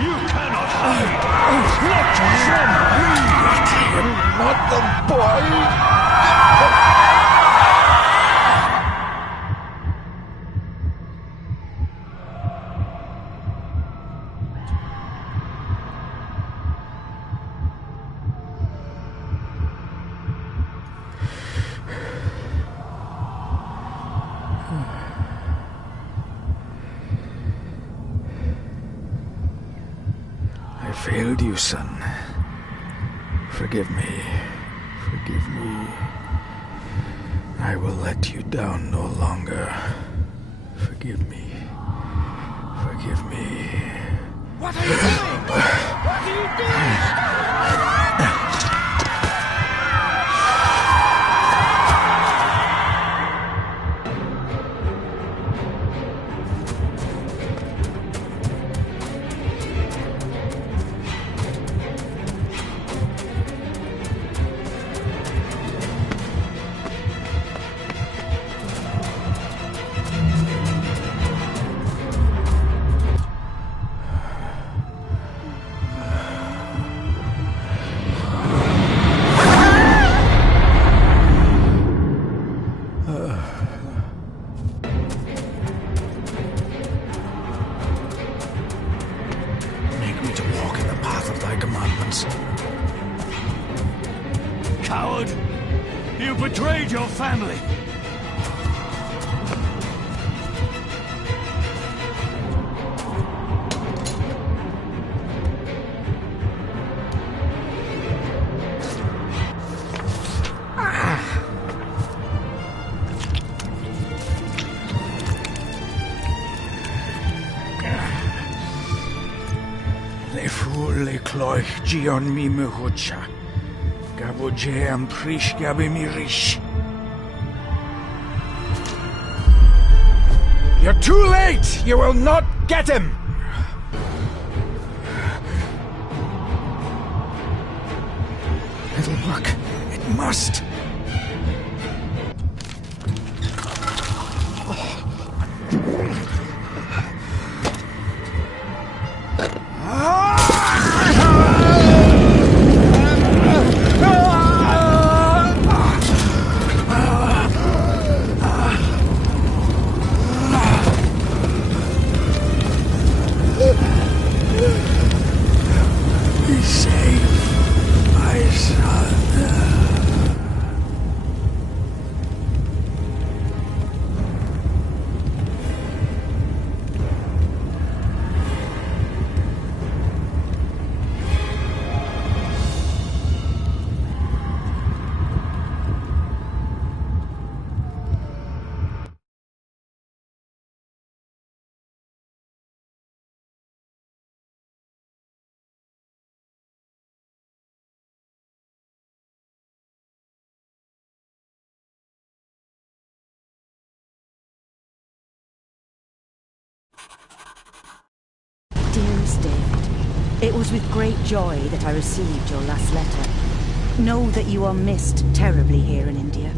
You cannot hide! Not from me! I am not the boy! I failed you, son. Forgive me. Forgive me. I will let you down no longer. Forgive me. Forgive me. What are you doing? What are you doing? Coward! You betrayed your family! Le fu le cloich gion mi mehucha. Gaboje am prish gabe mi rish. You're too late! You will not get him! It'll work. It must. Be safe, my son. Dearest David, it was with great joy that I received your last letter. Know that you are missed terribly here in India.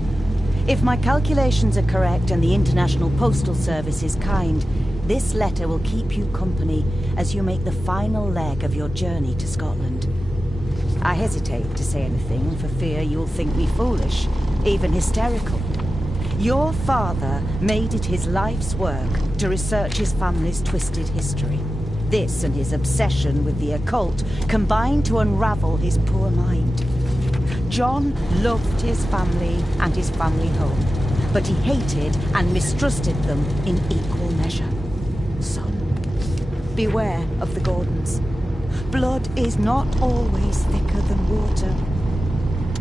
If my calculations are correct and the International Postal Service is kind, this letter will keep you company as you make the final leg of your journey to Scotland. I hesitate to say anything for fear you'll think me foolish, even hysterical. Your father made it his life's work to research his family's twisted history. This and his obsession with the occult combined to unravel his poor mind. John loved his family and his family home, but he hated and mistrusted them in equal measure. Son, beware of the Gordons. Blood is not always thicker than water.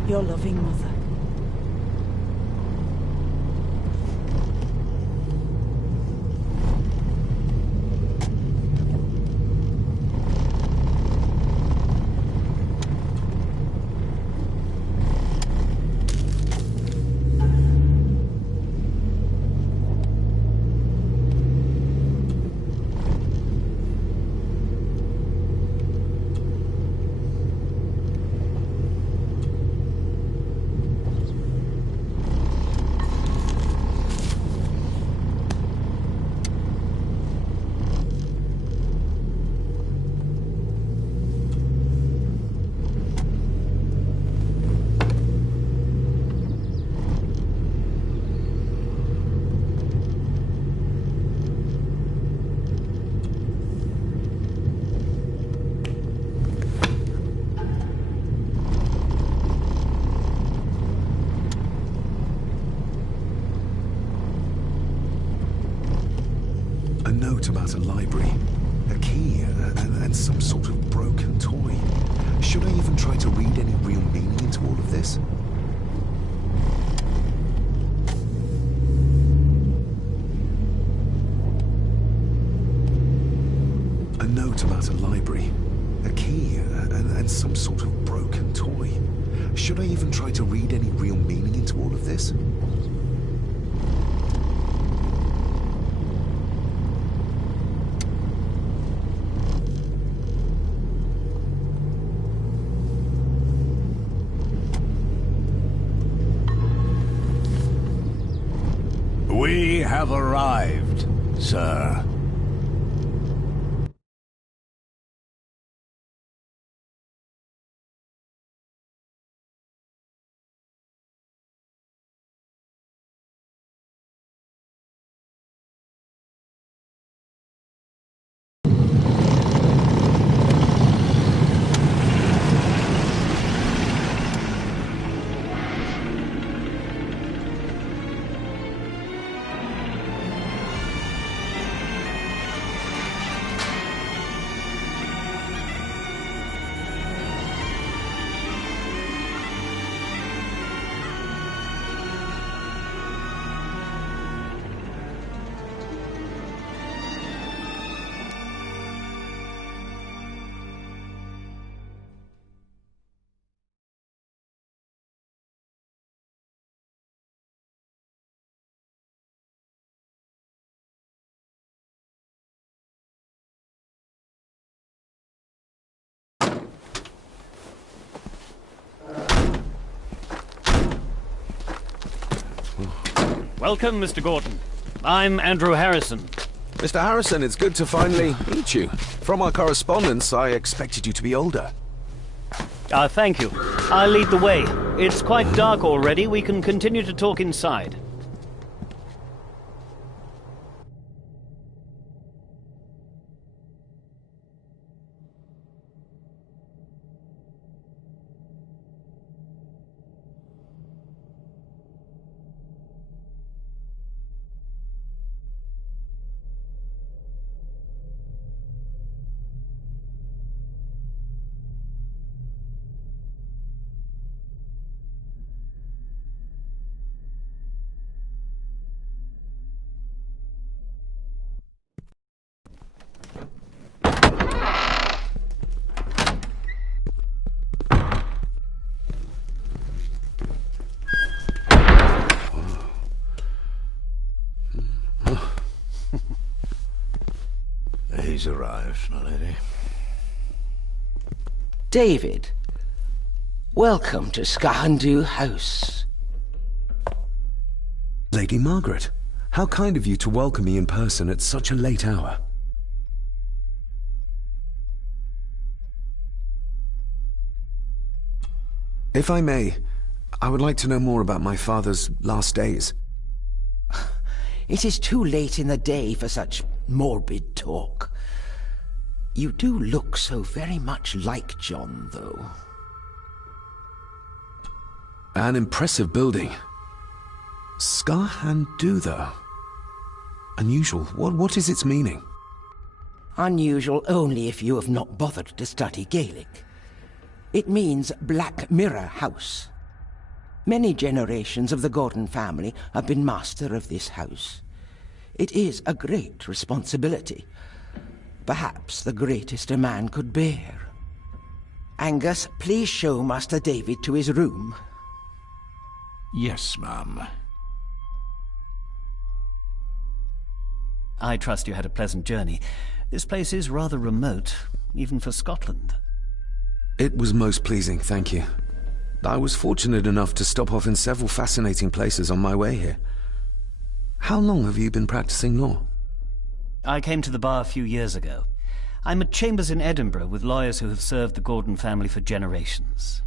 Your loving mother. sort of broken toy. Should I even try to read any real meaning into all of this? A note about a library, a key, and some sort of broken toy. Should I even try to read any real meaning into all of this? We have arrived, sir. Welcome, Mr. Gordon. I'm Andrew Harrison. Mr. Harrison, it's good to finally meet you. From our correspondence, I expected you to be older. Thank you. I'll lead the way. It's quite dark already. We can continue to talk inside. He's arrived, my lady. David, welcome to Skahandu House. Lady Margaret, how kind of you to welcome me in person at such a late hour. If I may, I would like to know more about my father's last days. It is too late in the day for such morbid talk. You do look so very much like John, though. An impressive building. Skahandu, though. Unusual. What is its meaning? Unusual only if you have not bothered to study Gaelic. It means Black Mirror House. Many generations of the Gordon family have been master of this house. It is a great responsibility. Perhaps the greatest a man could bear. Angus, please show Master David to his room. Yes, ma'am. I trust you had a pleasant journey. This place is rather remote, even for Scotland. It was most pleasing, thank you. I was fortunate enough to stop off in several fascinating places on my way here. How long have you been practicing law? I came to the bar a few years ago. I'm at chambers in Edinburgh with lawyers who have served the Gordon family for generations.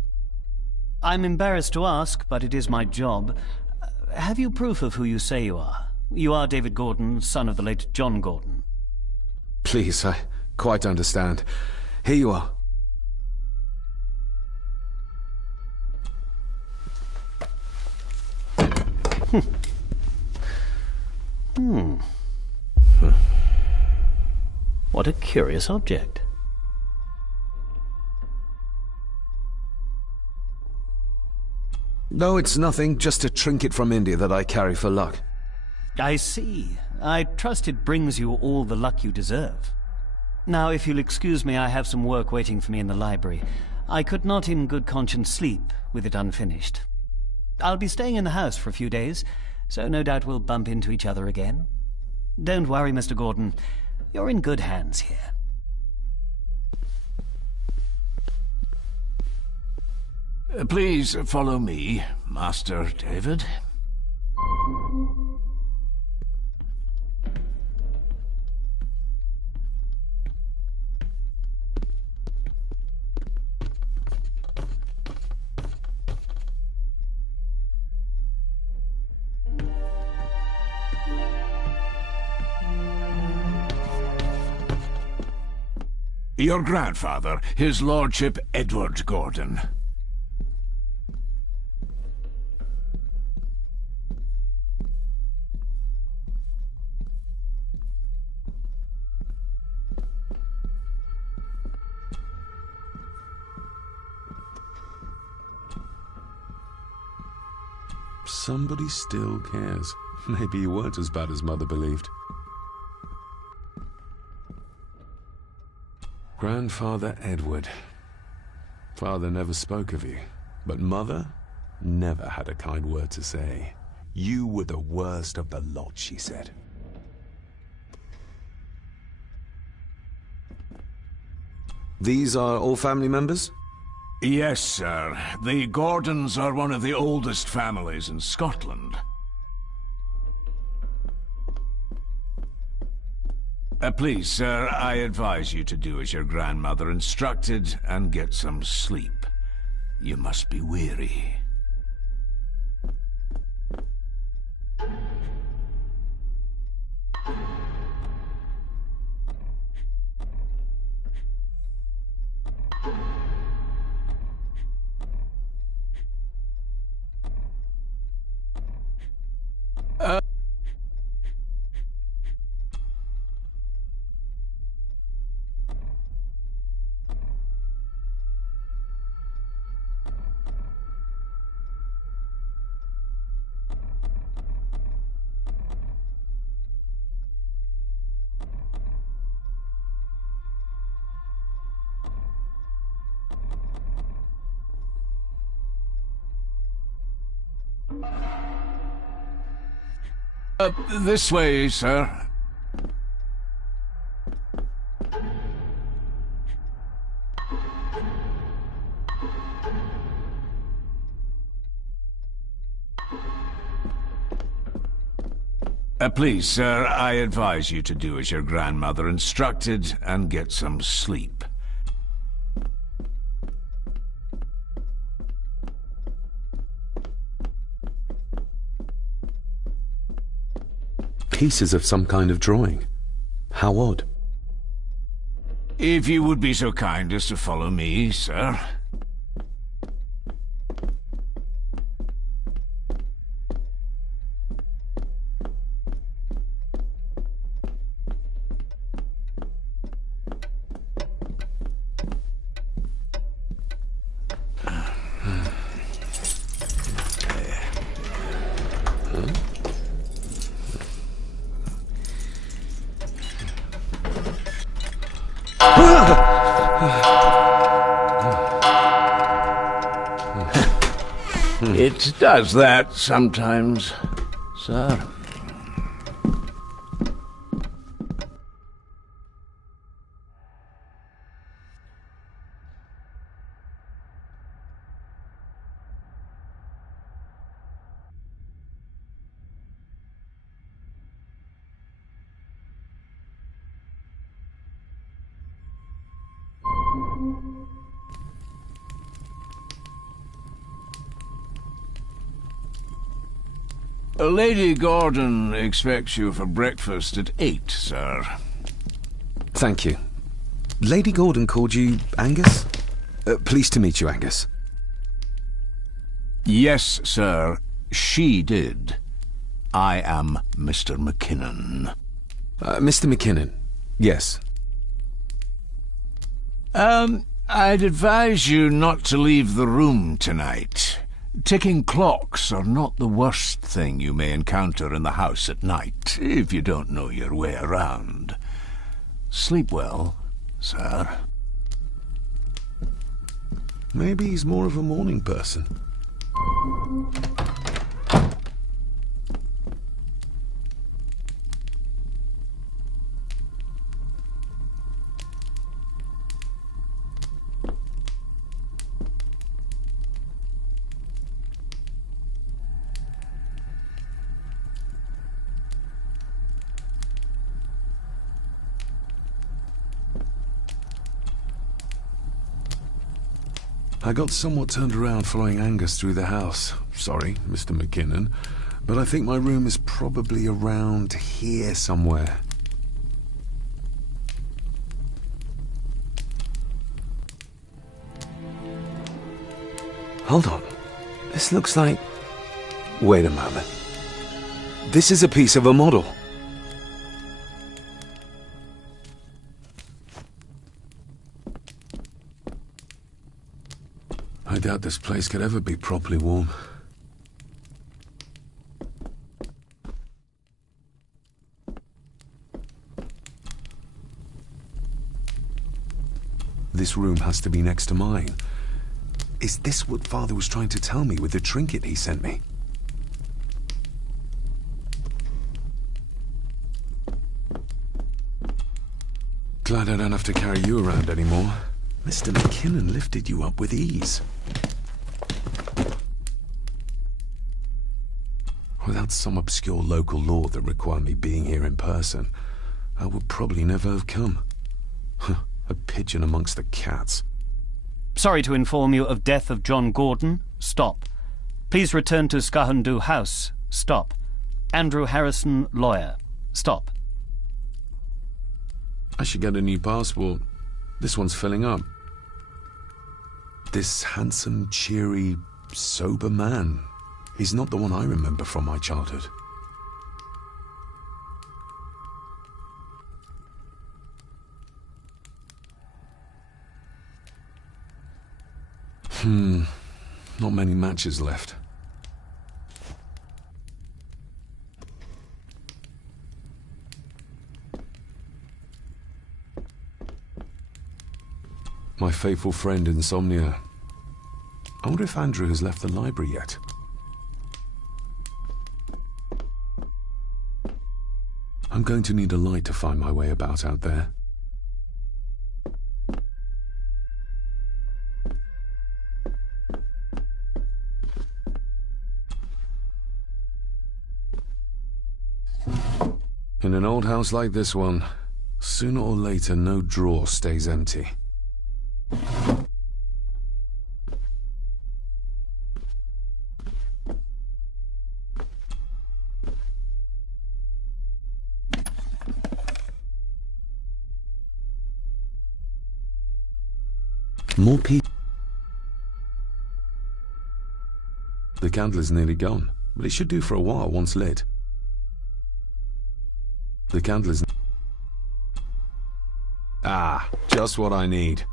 I'm embarrassed to ask, but it is my job. Have you proof of who you say you are? You are David Gordon, son of the late John Gordon. Please, I quite understand. Here you are. What a curious object. No, it's nothing, just a trinket from India that I carry for luck. I see. I trust it brings you all the luck you deserve. Now, if you'll excuse me, I have some work waiting for me in the library. I could not in good conscience sleep with it unfinished. I'll be staying in the house for a few days, so no doubt we'll bump into each other again. Don't worry, Mr. Gordon. You're in good hands here. Please follow me, Master David. Your grandfather, His Lordship Edward Gordon. Somebody still cares. Maybe you weren't as bad as Mother believed. Grandfather Edward. Father never spoke of you, but Mother never had a kind word to say. You were the worst of the lot, she said. These are all family members? Yes, sir. The Gordons are one of the oldest families in Scotland. Please, sir, I advise you to do as your grandmother instructed and get some sleep. You must be weary. This way, sir. Please, sir, I advise you to do as your grandmother instructed and get some sleep. Pieces of some kind of drawing. How odd. If you would be so kind as to follow me, sir. It does that sometimes, sir. Lady Gordon expects you for breakfast at 8, sir. Thank you. Lady Gordon called you Angus? Pleased to meet you, Angus. Yes, sir. She did. I am Mr. McKinnon. Mr. McKinnon. Yes. I'd advise you not to leave the room tonight. Ticking clocks are not the worst thing you may encounter in the house at night, if you don't know your way around. Sleep well, sir. Maybe he's more of a morning person. I got somewhat turned around following Angus through the house. Sorry, Mr. McKinnon, but I think my room is probably around here somewhere. Hold on. This looks like... Wait a moment. This is a piece of a model. I doubt this place could ever be properly warm. This room has to be next to mine. Is this what Father was trying to tell me with the trinket he sent me? Glad I don't have to carry you around anymore. Mr. McKinnon lifted you up with ease. Without some obscure local law that required me being here in person, I would probably never have come. A pigeon amongst the cats. Sorry to inform you of death of John Gordon. Stop. Please return to Skahundu House. Stop. Andrew Harrison, lawyer. Stop. I should get a new passport. This one's filling up. This handsome, cheery, sober man. He's not the one I remember from my childhood. Not many matches left. My faithful friend Insomnia. I wonder if Andrew has left the library yet. I'm going to need a light to find my way about out there. In an old house like this one, sooner or later no drawer stays empty. More people. The candle is nearly gone, but it should do for a while once lit. The candle is... Ah, just what I need.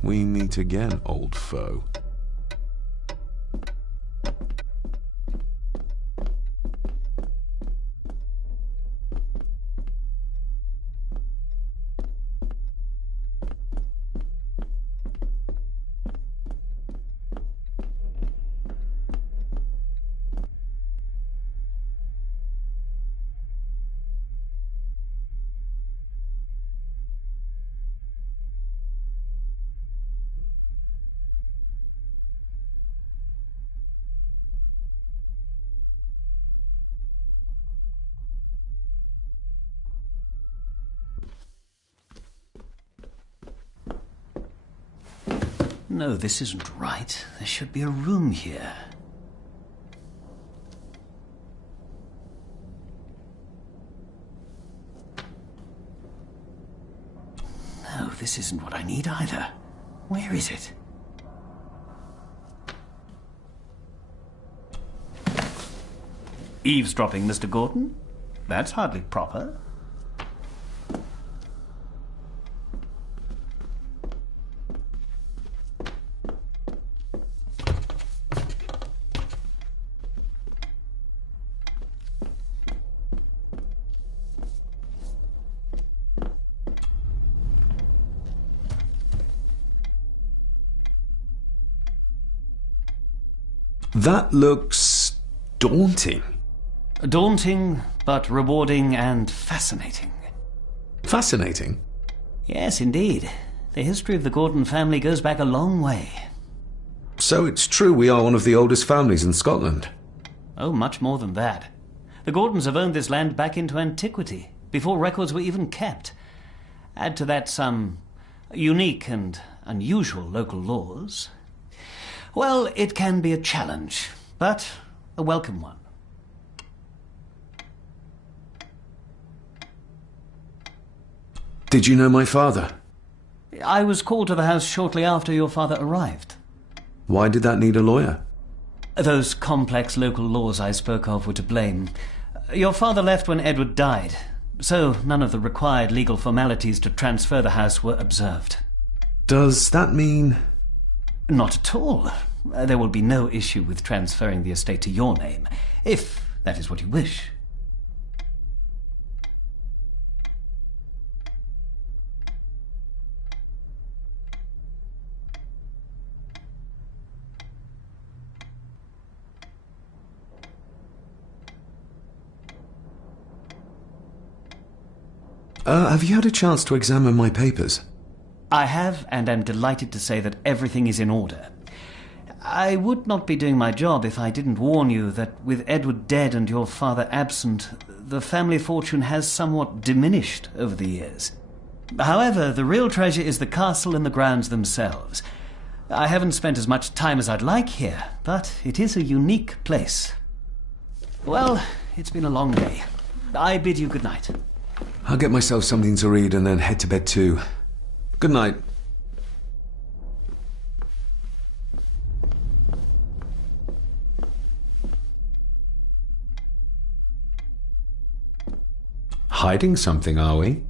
We meet again, old foe. No, this isn't right. There should be a room here. this isn't what I need either. Where is it? Eavesdropping, Mr. Gordon? That's hardly proper. That looks daunting. Daunting, but rewarding and fascinating. Fascinating? Yes, indeed. The history of the Gordon family goes back a long way. So it's true we are one of the oldest families in Scotland? Oh, much more than that. The Gordons have owned this land back into antiquity, before records were even kept. Add to that some unique and unusual local laws. Well, it can be a challenge, but a welcome one. Did you know my father? I was called to the house shortly after your father arrived. Why did that need a lawyer? Those complex local laws I spoke of were to blame. Your father left when Edward died, so none of the required legal formalities to transfer the house were observed. Does that mean... Not at all. There will be no issue with transferring the estate to your name, if that is what you wish. Have you had a chance to examine my papers? I have, and am delighted to say that everything is in order. I would not be doing my job if I didn't warn you that with Edward dead and your father absent, the family fortune has somewhat diminished over the years. However, the real treasure is the castle and the grounds themselves. I haven't spent as much time as I'd like here, but it is a unique place. Well, it's been a long day. I bid you good night. I'll get myself something to read and then head to bed too. Good night. Hiding something, are we?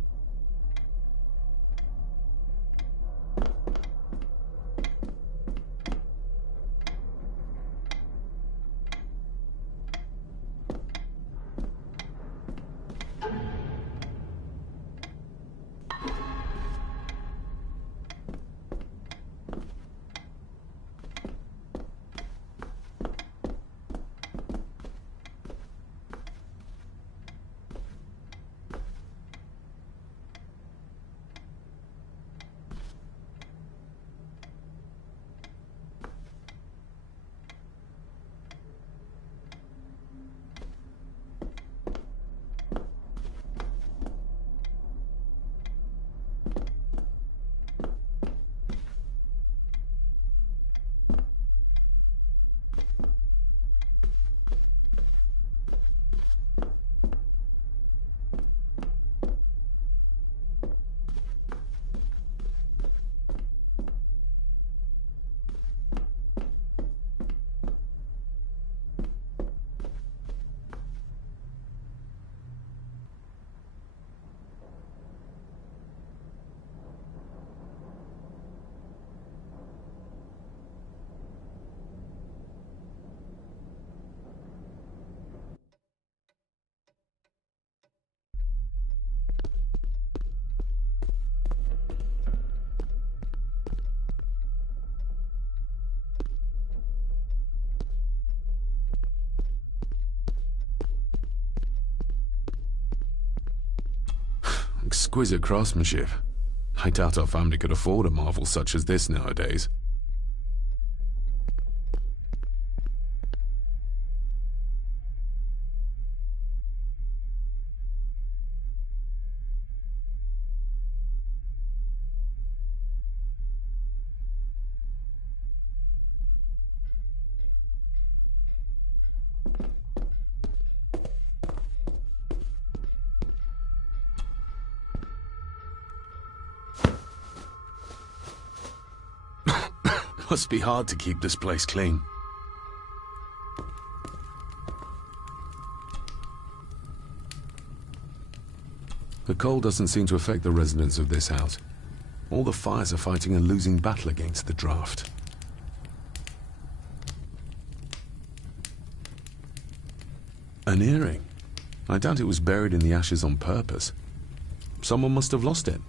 Exquisite craftsmanship. I doubt our family could afford a marvel such as this nowadays. Must be hard to keep this place clean. The cold doesn't seem to affect the residents of this house. All the fires are fighting a losing battle against the draft. An earring. I doubt it was buried in the ashes on purpose. Someone must have lost it.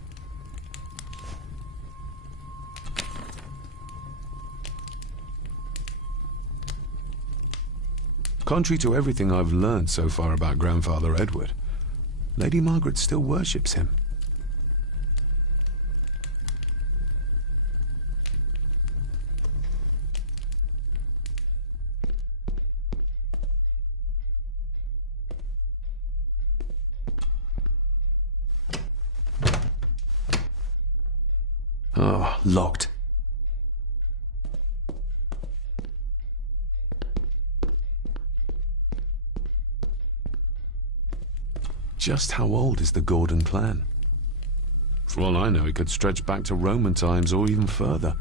Contrary to everything I've learned so far about Grandfather Edward, Lady Margaret still worships him. Oh, locked. Just how old is the Gordon clan? For all I know, it could stretch back to Roman times or even further.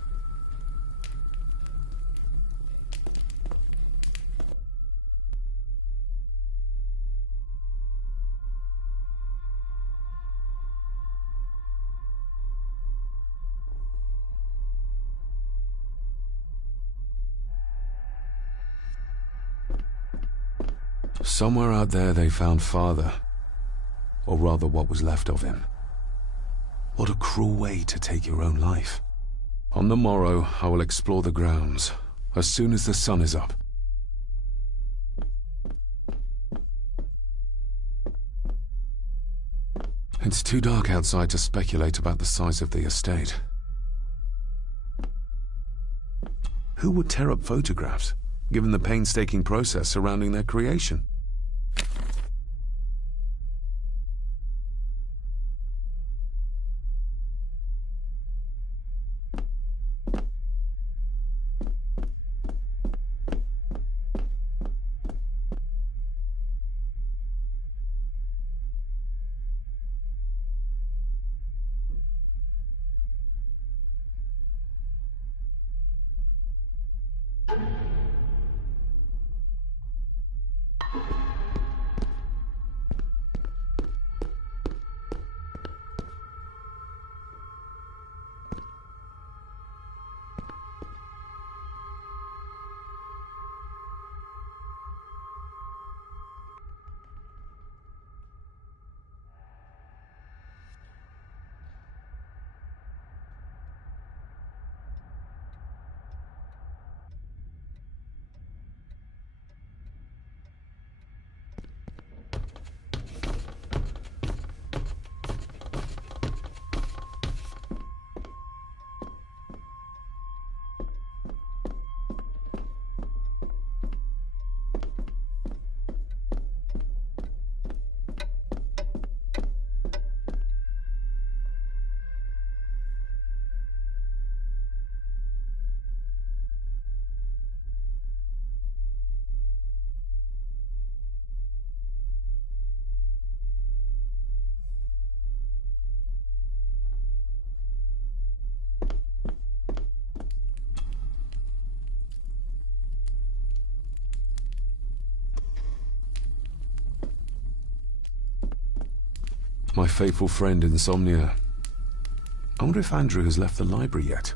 Somewhere out there they found Father. Or rather, what was left of him. What a cruel way to take your own life. On the morrow, I will explore the grounds, as soon as the sun is up. It's too dark outside to speculate about the size of the estate. Who would tear up photographs, given the painstaking process surrounding their creation? My faithful friend Insomnia. I wonder if Andrew has left the library yet.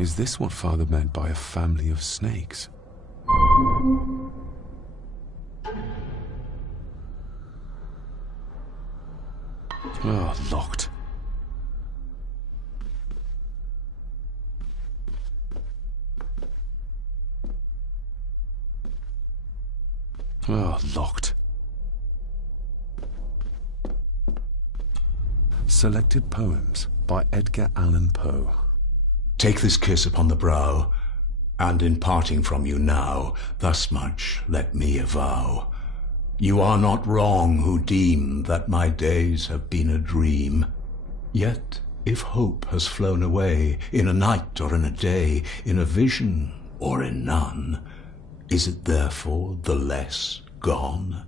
Is this what Father meant by a family of snakes? Oh, locked. Oh, locked. Selected Poems by Edgar Allan Poe. Take this kiss upon the brow, and in parting from you now, thus much let me avow. You are not wrong who deem that my days have been a dream. Yet, if hope has flown away, in a night or in a day, in a vision or in none, is it therefore the less gone?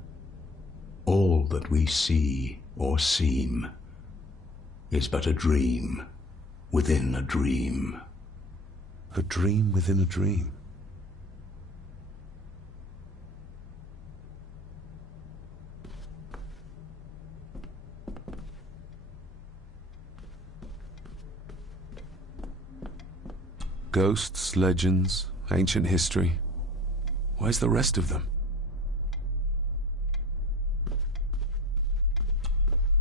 All that we see or seem is but a dream within a dream. A dream within a dream. Ghosts, legends, ancient history. Where's the rest of them?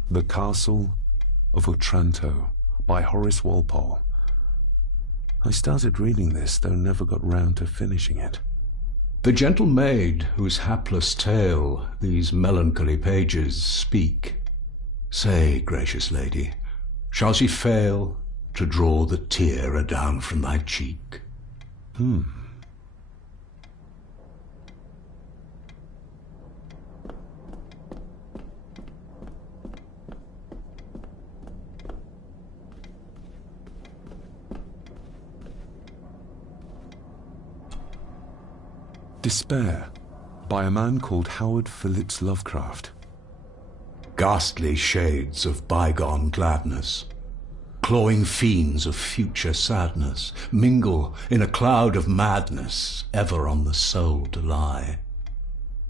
The Castle of Otranto by Horace Walpole. I started reading this, though never got round to finishing it. The gentle maid whose hapless tale these melancholy pages speak, say, gracious lady, shall she fail to draw the tear adown from thy cheek? Despair by a man called Howard Phillips Lovecraft. Ghastly shades of bygone gladness, clawing fiends of future sadness, mingle in a cloud of madness, ever on the soul to lie.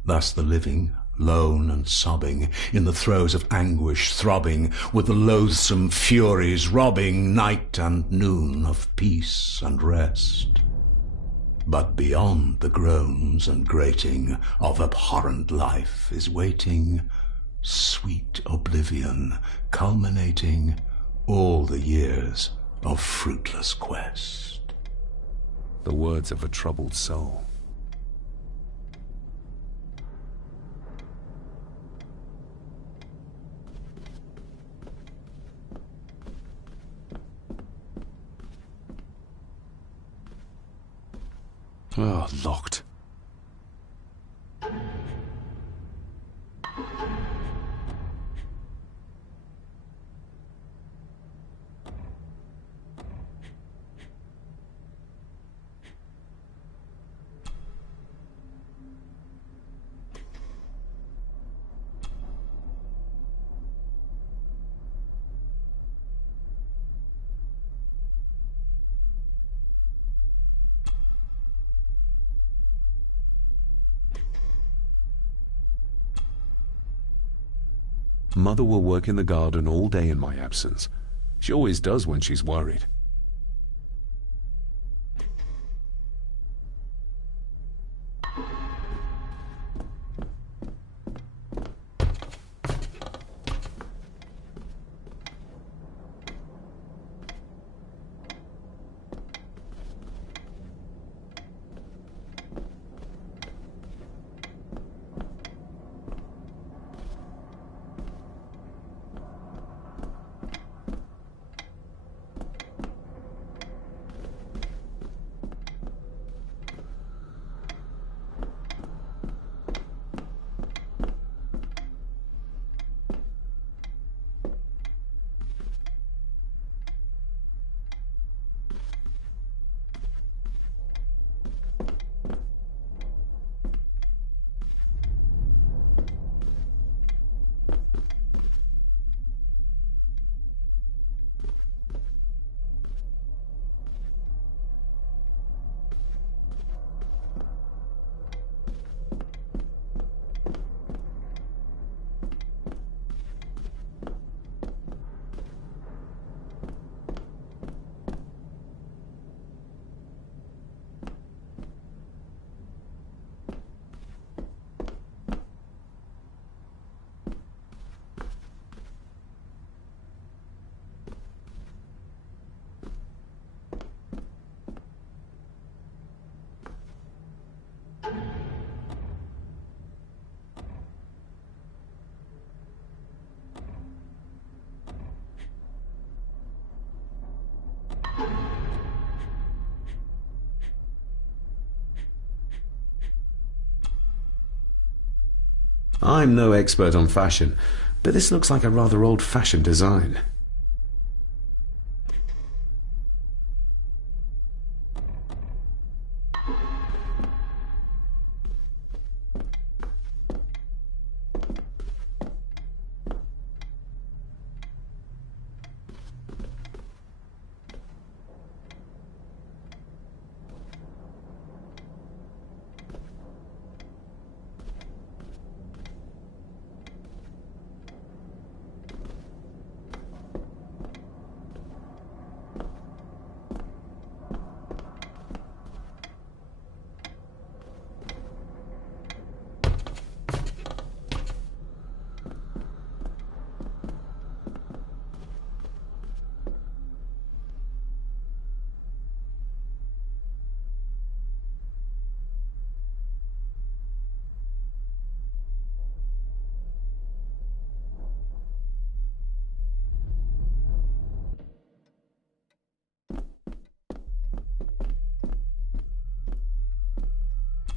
Thus the living, lone and sobbing, in the throes of anguish throbbing, with the loathsome furies robbing night and noon of peace and rest. But beyond the groans and grating of abhorrent life is waiting sweet oblivion, culminating all the years of fruitless quest. The words of a troubled soul. Oh, locked. Mother will work in the garden all day in my absence. She always does when she's worried. I'm no expert on fashion, but this looks like a rather old-fashioned design.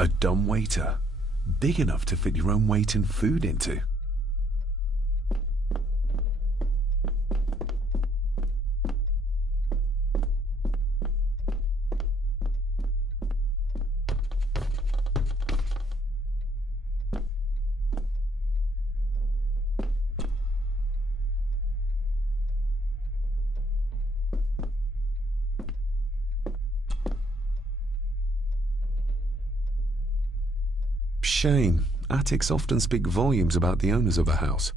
A dumbwaiter, big enough to fit your own weight and food into. Shame. Attics often speak volumes about the owners of a house.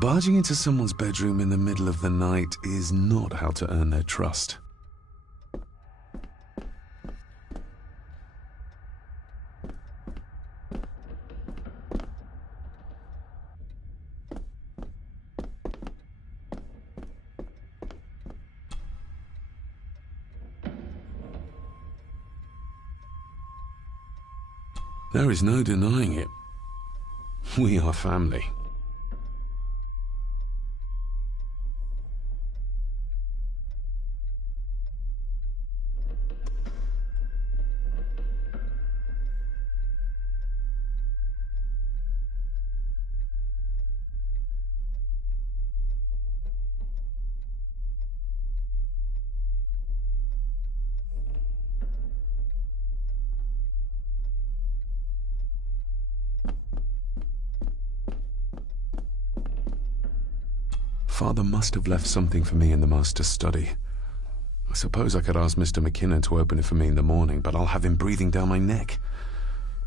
Barging into someone's bedroom in the middle of the night is not how to earn their trust. There is no denying it. We are family. Father must have left something for me in the master's study. I suppose I could ask Mr. McKinnon to open it for me in the morning, but I'll have him breathing down my neck.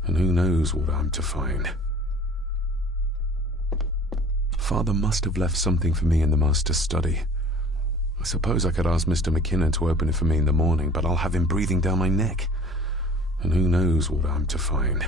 And who knows what I'm to find. Father must have left something for me in the master's study. I suppose I could ask Mr. McKinnon to open it for me in the morning, but I'll have him breathing down my neck. And who knows what I'm to find.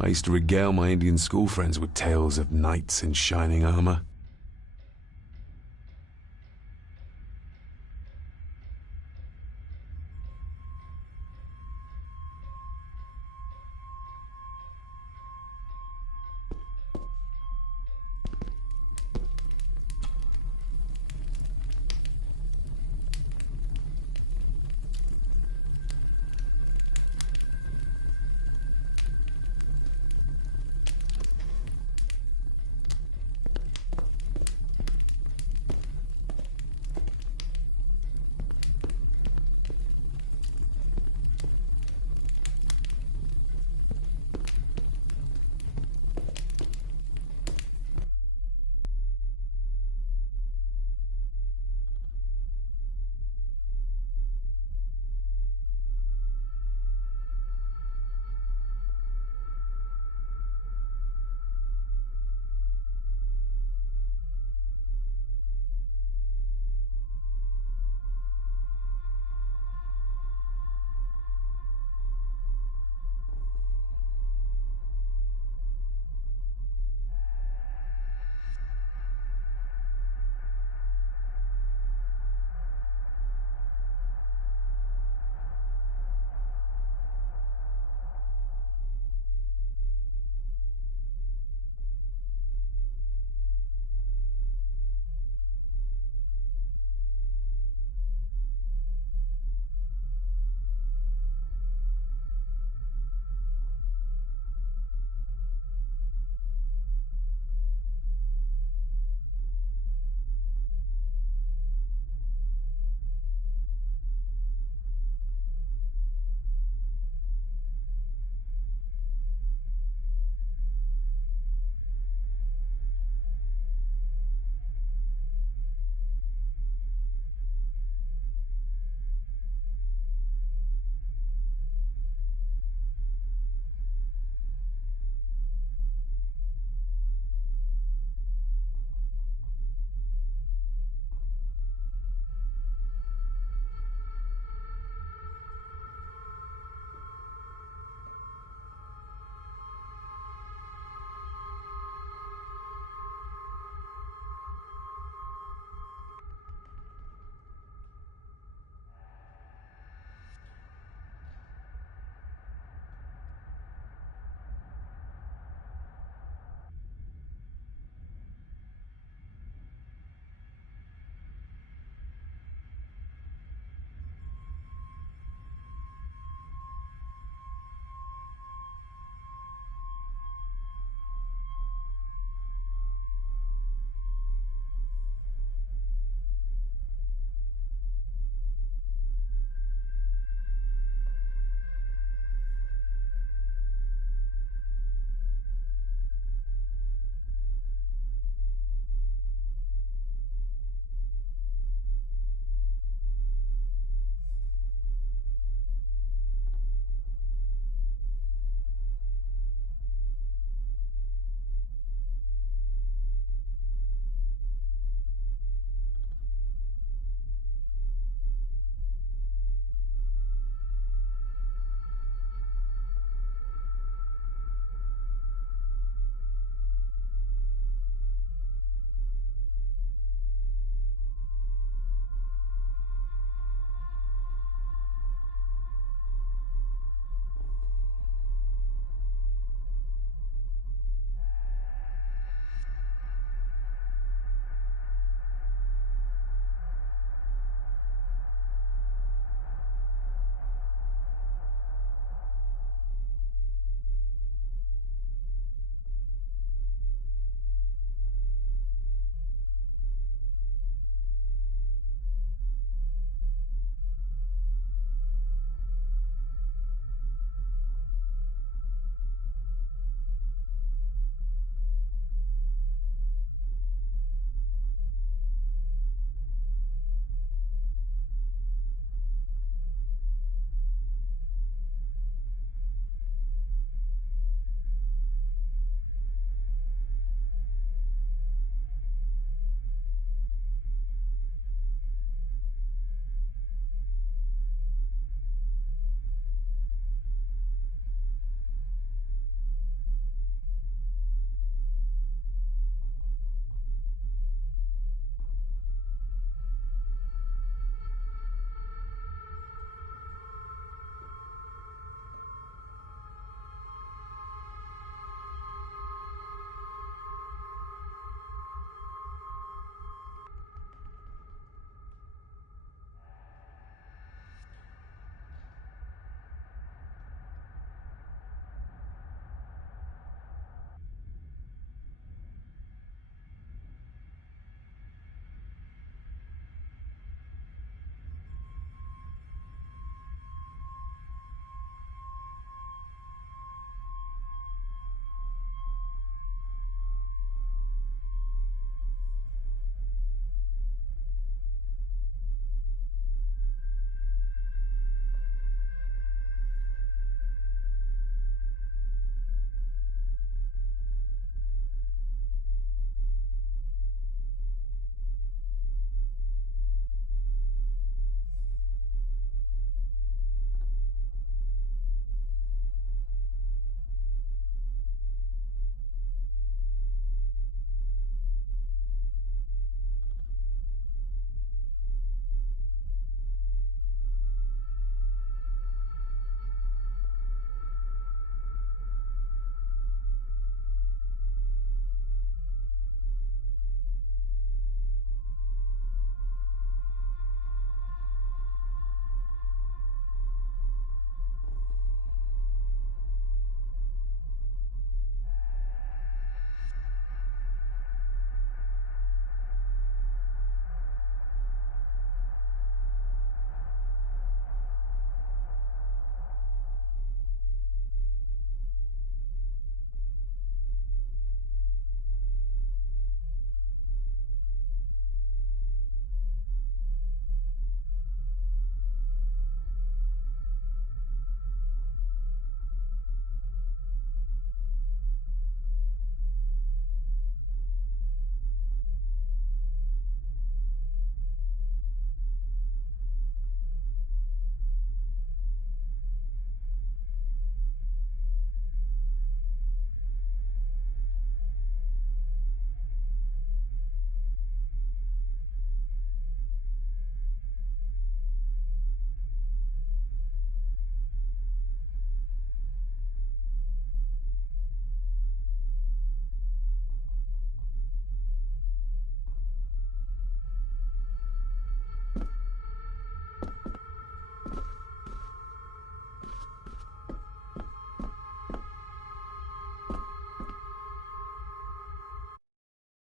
I used to regale my Indian school friends with tales of knights in shining armor.